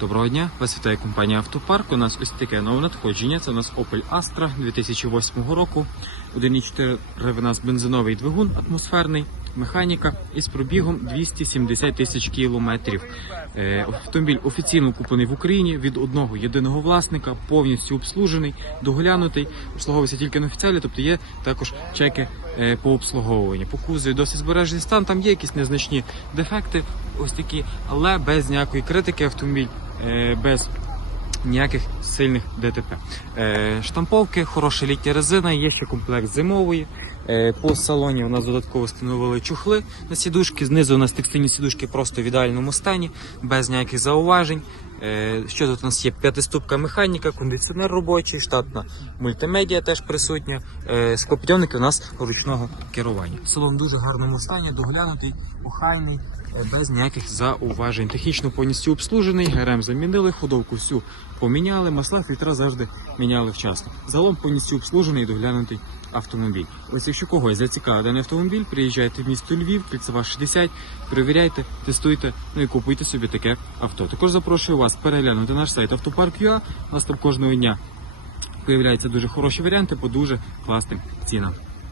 Доброго дня, вас вітає компанія Автопарк. У нас ось таке нове надходження. Це у нас Opel Astra 2008 року. 1,4 в нас бензиновий двигун атмосферний, механіка із пробігом 270 тисяч кілометрів. Е, Автомобіль офіційно куплений в Україні від одного єдиного власника, повністю обслужений, доглянутий, обслуговується тільки на офіціалі, тобто є також чеки е, по обслуговуванню. По кузові досить збережений стан, там є якісь незначні дефекти, ось такі, але без ніякої критики автомобіль без ніяких сильних ДТП. Е, Штамповки, хороша літня резина, є ще комплект зимової. Е, По салоні у нас додатково встановили чухли на сідушки. Знизу у нас текстильні сідушки просто в ідеальному стані, без ніяких зауважень. Е, Що тут у нас є? П'ятиступка механіка, кондиціонер робочий, штатна мультимедіа теж присутня. Е, Склопідйомники у нас ручного керування. Салон в дуже гарному стані, доглянутий, охайний, е, без ніяких зауважень. Технічно повністю обслужений, ГРМ замінили, ходовку всю поміняли, масла, фільтра завжди міняли вчасно. Загалом повністю обслужений і доглянутий автомобіль. Ось якщо когось зацікавив даний автомобіль, приїжджайте в місто Львів, Кільцева 60, перевіряйте, тестуйте, ну і купуйте собі таке авто. Також запрошую вас переглянути наш сайт Автопарк.ua. У нас там кожного дня появляються дуже хороші варіанти по дуже класним цінам.